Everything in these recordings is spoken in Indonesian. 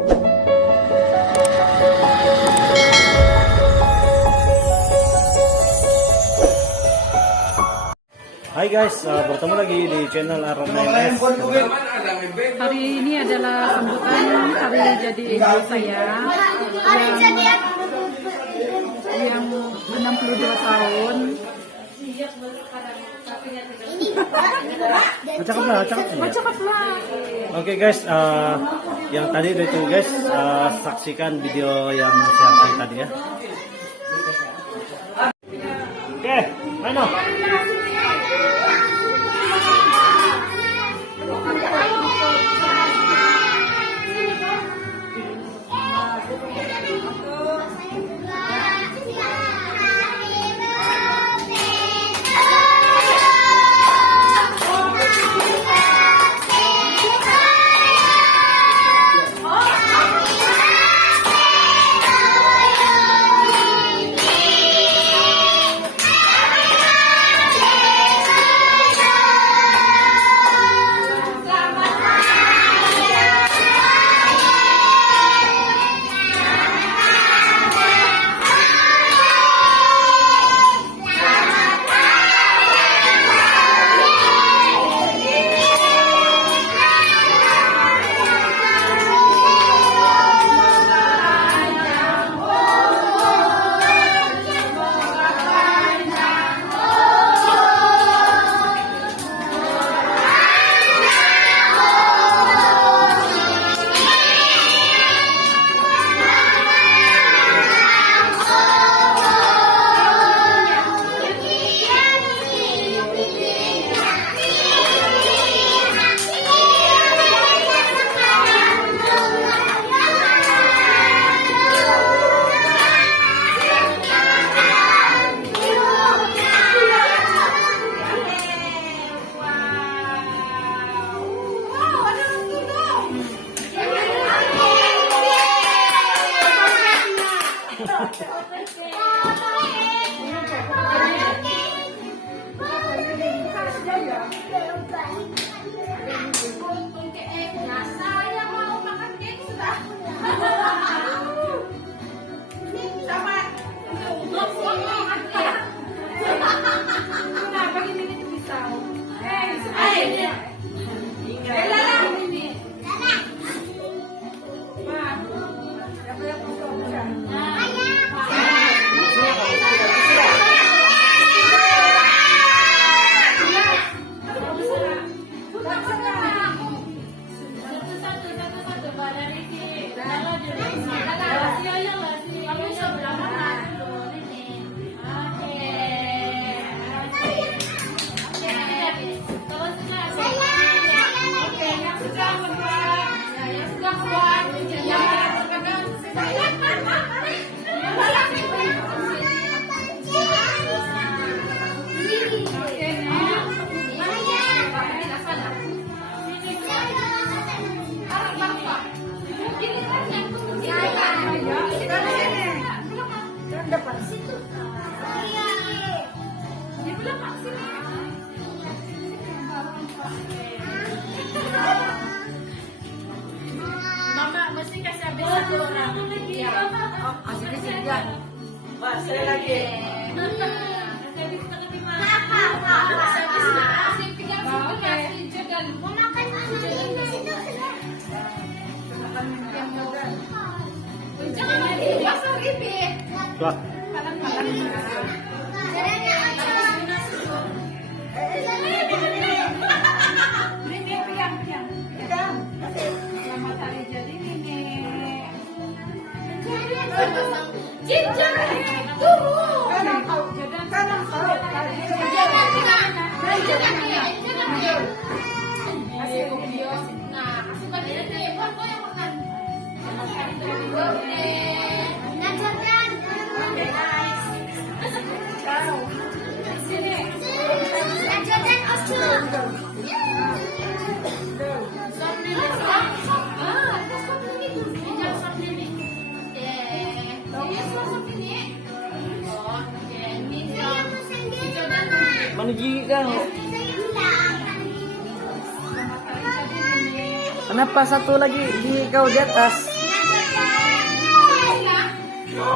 Hai guys, bertemu lagi di channel R9S. Hari ini adalah sambutan hari jadi ibu saya yang 62 tahun. Cakep lah. Oke guys, yang tadi itu guys, saksikan video yang saya upload tadi ya. Oke, mana? Mama mesti kasih habis satu orang. Iya. Oh, kasih ketiga. Wah, sekali lagi. Kasih habis kelima. Kasih habis kasih tiga kasih jagan. Mau makan jagan di situ. Jangan lagi pasar ini. Wah. Mana gigi kau? Kenapa satu lagi gigi kau di atas? Sudah.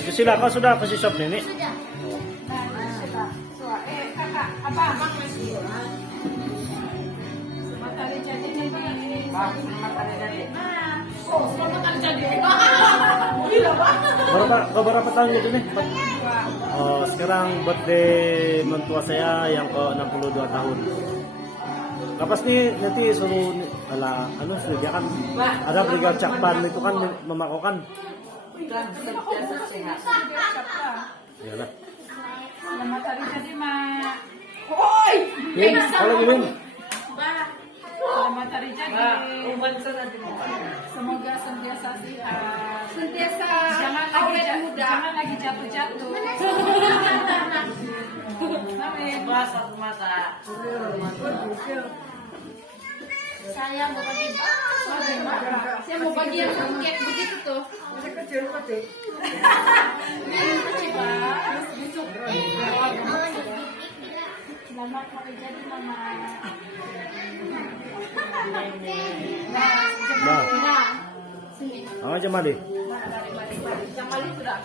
Itu sila kau sudah kasih shop ini. Kakak, apa abang masih? Matahari jadi nih. Matahari jadi. Oh, matahari jadi. Gila banget. Berapa tahun gitu nih? Oh, sekarang birthday mentua saya yang ke 62 tahun. Kapas nih nanti suruh sediakan ada berikan cakpan itu kan memakokan. Iyalah. Selamat hari jadi mak. Oi, Kalau minum. selamat hari jadi. Semoga sentiasa sehat. Sentiasa Jangan awet muda. Jangan lagi jatuh-jatuh. Amin. Saya mau bagi. Saya mau bagi yang kayak begitu tuh. Kecil. Selamat hari jadi mama. Nah, apa aja Mali? Jamali sudah.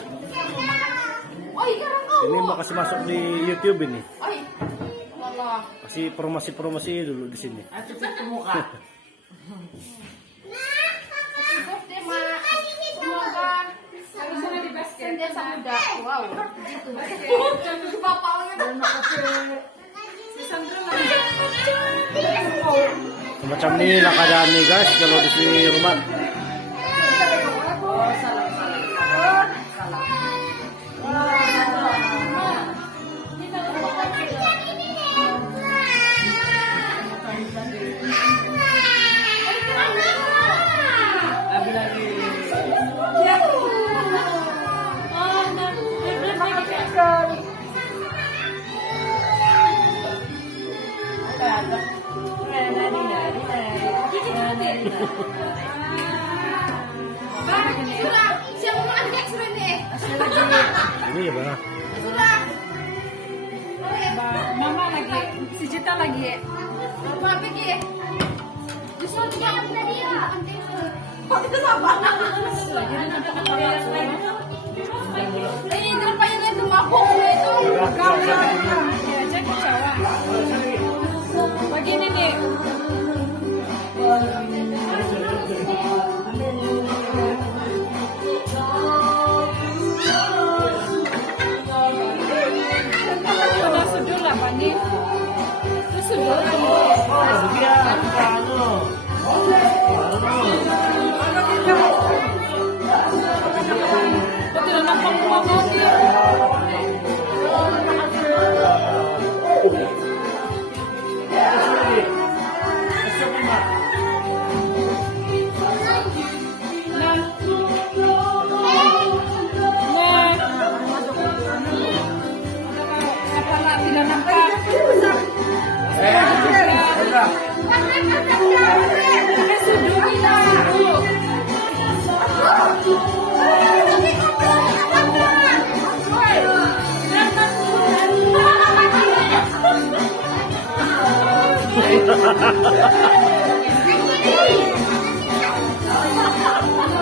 Oh iya, kau. Ini mau kasih masuk di YouTube ini. Oh iya. Allah. Kasih promosi dulu di sini. Semoga harusnya di basket sentiasa muda. Wow. Gitu. Bapaknya si Sandra lagi. Semacam inilah keadaan nih guys kalau di sini rumah. Ini ya bang. Mama lagi, si Cita lagi. Diajak ke Jawa. Begini nih. Sudah sudur lah Pak nih. Itu sudur. Betul nampak rumah kaki. Tidak nampak.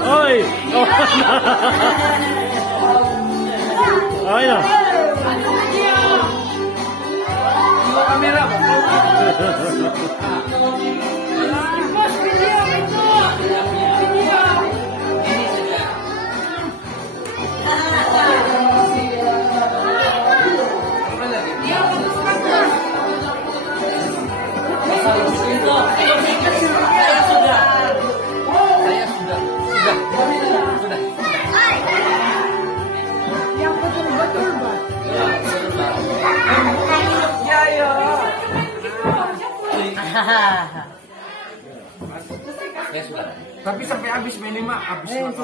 Oi. Oh ya. Tapi sampai habis minimal habis makan.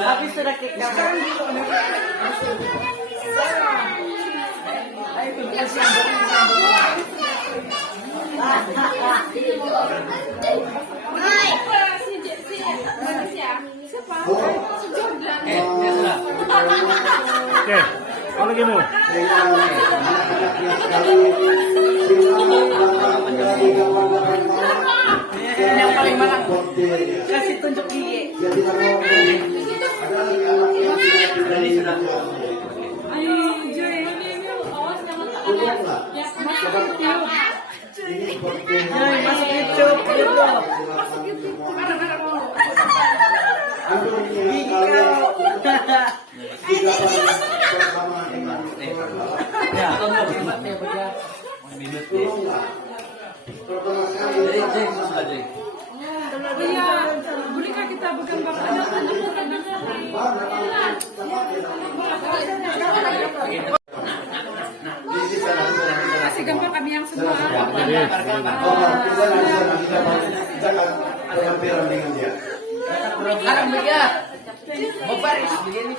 Habis sudah kita. Oke, apa lagi mau? Yang paling mana? Kasih tunjuk gigi. Ayo, Joy. Joy, masuk YouTube gitu. Gigi Iya, bolehkah kita bergambar anak kasih gambar kami yang semua. Sekarang dia berbaris begini.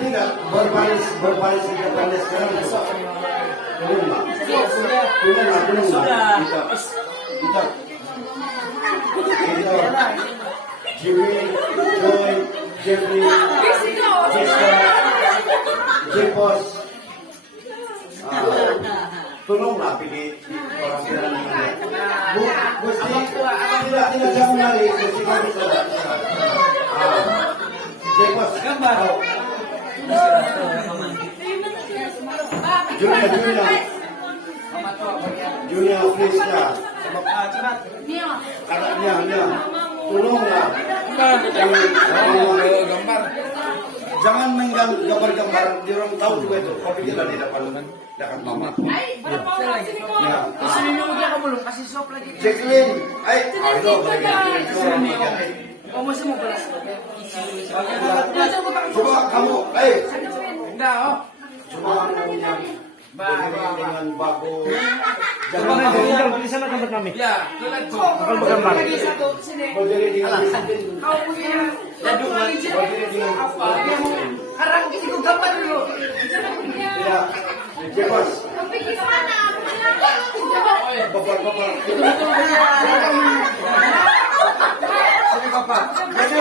Berbaris sekarang besok. Jimmy, Joy, Jeffrey, Jessica, Jepos. Tolonglah pilih orang yang Bu, mesti tidak jauh dari mesti kami Jepos gambar. Junior Krishna. Anaknya, tolonglah. Gambar. Jangan gambar-gambar di orang tahu juga itu. Kopi kita di depan mama. Ya. Sini dulu dia belum kasih sop lagi. Jacqueline, ayo Oh masih mau belas. coba kamu, Enggak, oh. coba kamu yang dengan bagus. Jangan tinggal di sana gambar kami. Ya, lihat tuh. Bakal bergambar. Lagi satu sini. Berdiri dengan Kau punya jadul apa? Dia mau sekarang itu gambar dulu. tidak bebas. Bapak. Sini bapak. Jadi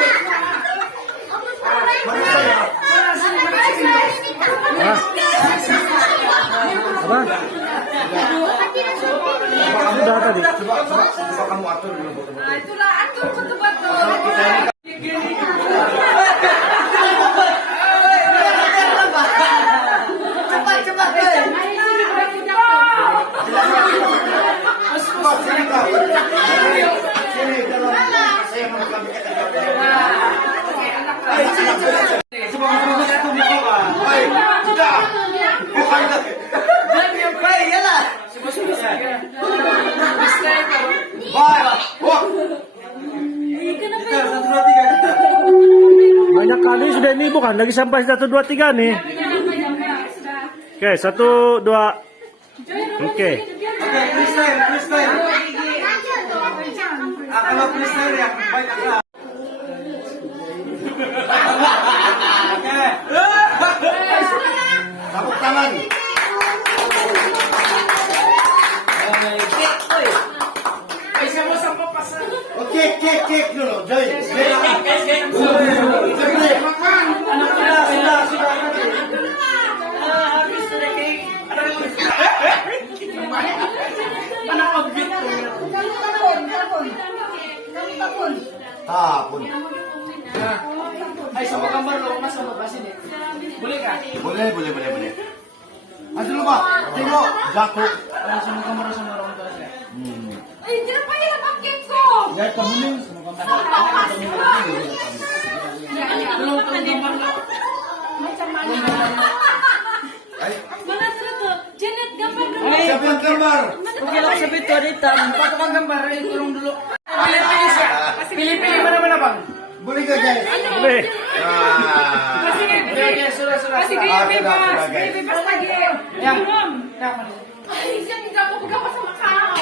mana saya? Hah? Apa? Sudah tadi. Coba kamu atur dulu betul-betul. Itulah atur betul-betul. Cepat. Coba sini kak. Sini dalam saya mau kami coba kamu satu muka pak. Sudah. Bukan lagi. Dan yang baik ya lah. Wah. Banyak kali sudah ini bukan lagi sampai 1 2 3 nih. Oke, 1 2. Oke. Kristen. Kalau Kristen yang banyak lah. Tepuk tangan. Oke, kek dulu. Joy. Tapun. Ay, sama gambar lo, mas sama pas ini. Boleh kah? Boleh. Masuk dulu pak. Tengok. Jatuh. Kalau sama gambar sama orang tua saya. Jangan pakai paket ko. Ya kamu Belum gambar lo. Macam mana? Mana tuh? Janet gambar dulu. siapa yang gambar? Oke lah, sabi itu ada hitam. Patukan gambar, turun dulu. Pilih-pilih siya. Pilih-pilih mana-mana bang. Boleh gak guys? Boleh. Ya, sudah. Kasih Ah, gaya sudah, bebas, guys. gaya bebas lagi. Ya. Belum. Ya, Ay, siya tidak mau bergawa sama kau.